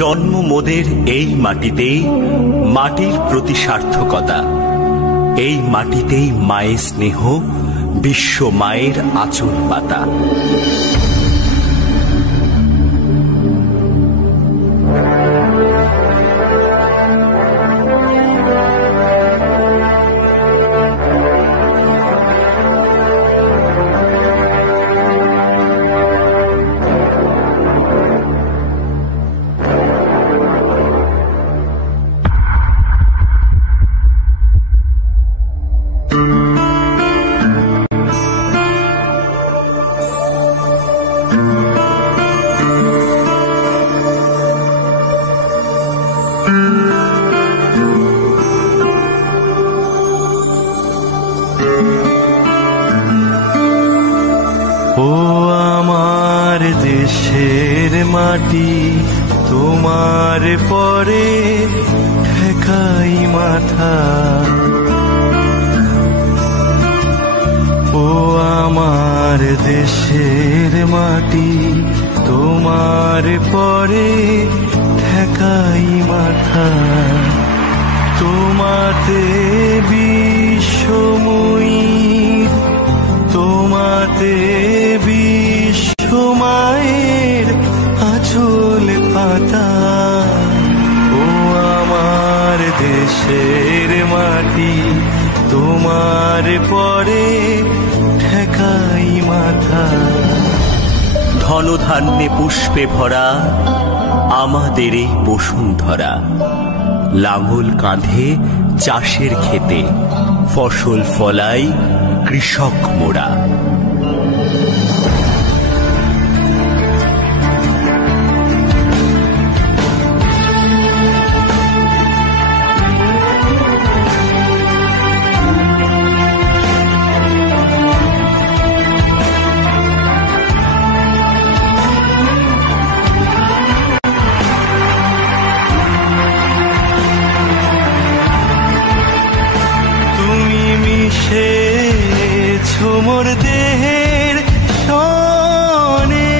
জন্ম মোদের এই মাটিতেই, মাটির প্রতি সার্থকতা। এই মাটিতেই মায়ের স্নেহ, বিশ্ব মায়ের আঁচল পাতা। ও আমার দেশের মাটি, তোমার পরে ঠেকাই মাথা। ও আমার দেশের মাটি, তোমার পরে ঠেকাই মাথা। তোমাতে বিশ্বময়ী, তোমাতে বিশ্ব মায়ের আঁচল পাতা। ও আমার দেশের মাটি, তোমার পরে ঠেকাই মাথা। ধনধান্যে পুষ্পে ভরা আমাদের এই বসুন্ধরা। লাঙল কাঁধে চাষের খেতে, ফসল ফলাই কৃষক মোরা। মোর দেহের সনে,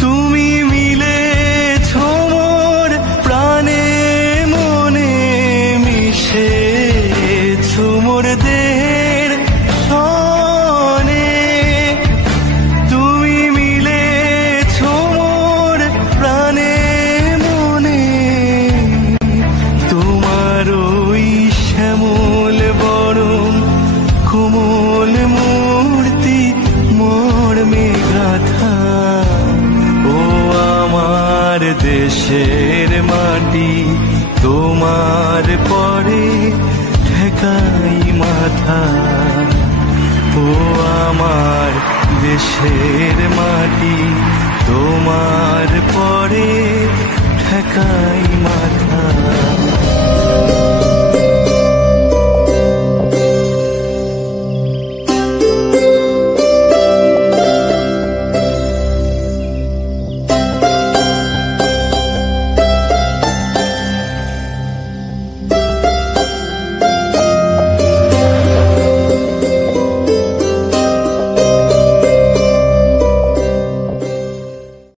তুমি মিলেছ মোর প্রাণে মনে। মিশেছ মোর দেহের সনে, তুমি মিলেছ মোর প্রাণে মনে। তোমার ওই শ্যামল বরণ কোমল মূর্তি মর্মে গাথা। ও আমার দেশের মাটি, তোমার পরে ঠেকাই মাথা। ও আমার দেশের মাটি, তোমার পরে ঠেকাই মাথা।